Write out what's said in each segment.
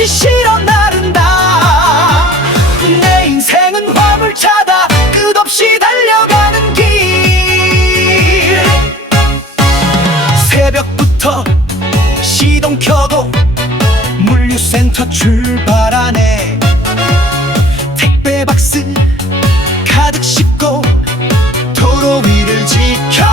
빛이 실어 나른다. 내 인생은 화물차다. 끝없이 달려가는 길. 새벽부터 시동 켜고 물류센터 출발하네. 택배 박스 가득 싣고 도로 위를 지켜.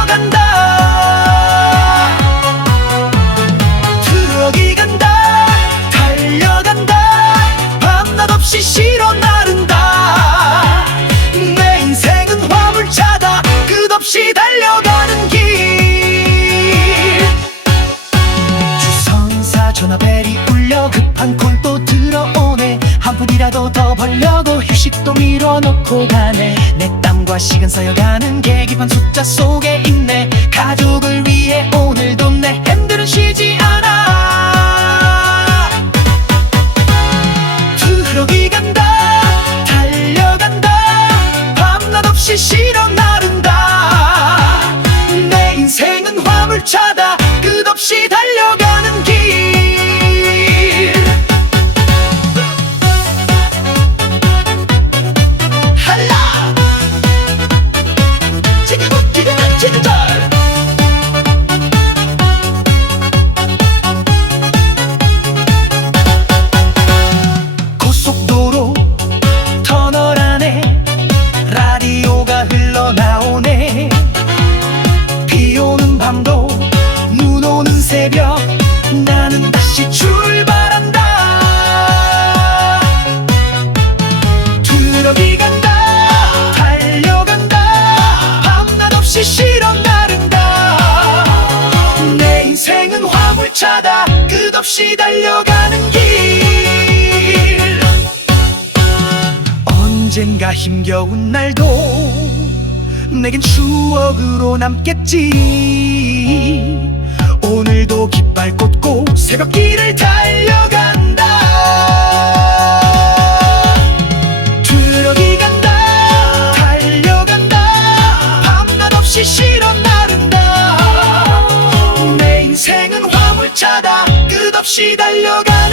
없이 실어 나른다. 내 인생은 화물차다. 끝없이 달려가는 길. 주선사 전화벨이 울려 급한 콜또 들어오네. 한 푼이라도 더 벌려고 휴식도 미뤄놓고 가네. 내 땀과 식은 쌓여가는 계기판 숫자 속에 있네. 가족을 위해 오늘도 내 핸들은 쉬지 밤낮 밤도 눈 오는 새벽 나는 다시 출발한다. 트럭이 간다 달려간다 밤낮 없이 실어 나른다. 내 인생은 화물차다 끝없이 달려가는 길. 언젠가 힘겨운 날도 내겐 추억으로 남겠지. 오늘도 깃발 꽂고 새벽길을 달려간다. 트럭이 간다. 달려간다. 밤낮 없이 실어 나른다. 내 인생은 화물차다. 끝없이 달려가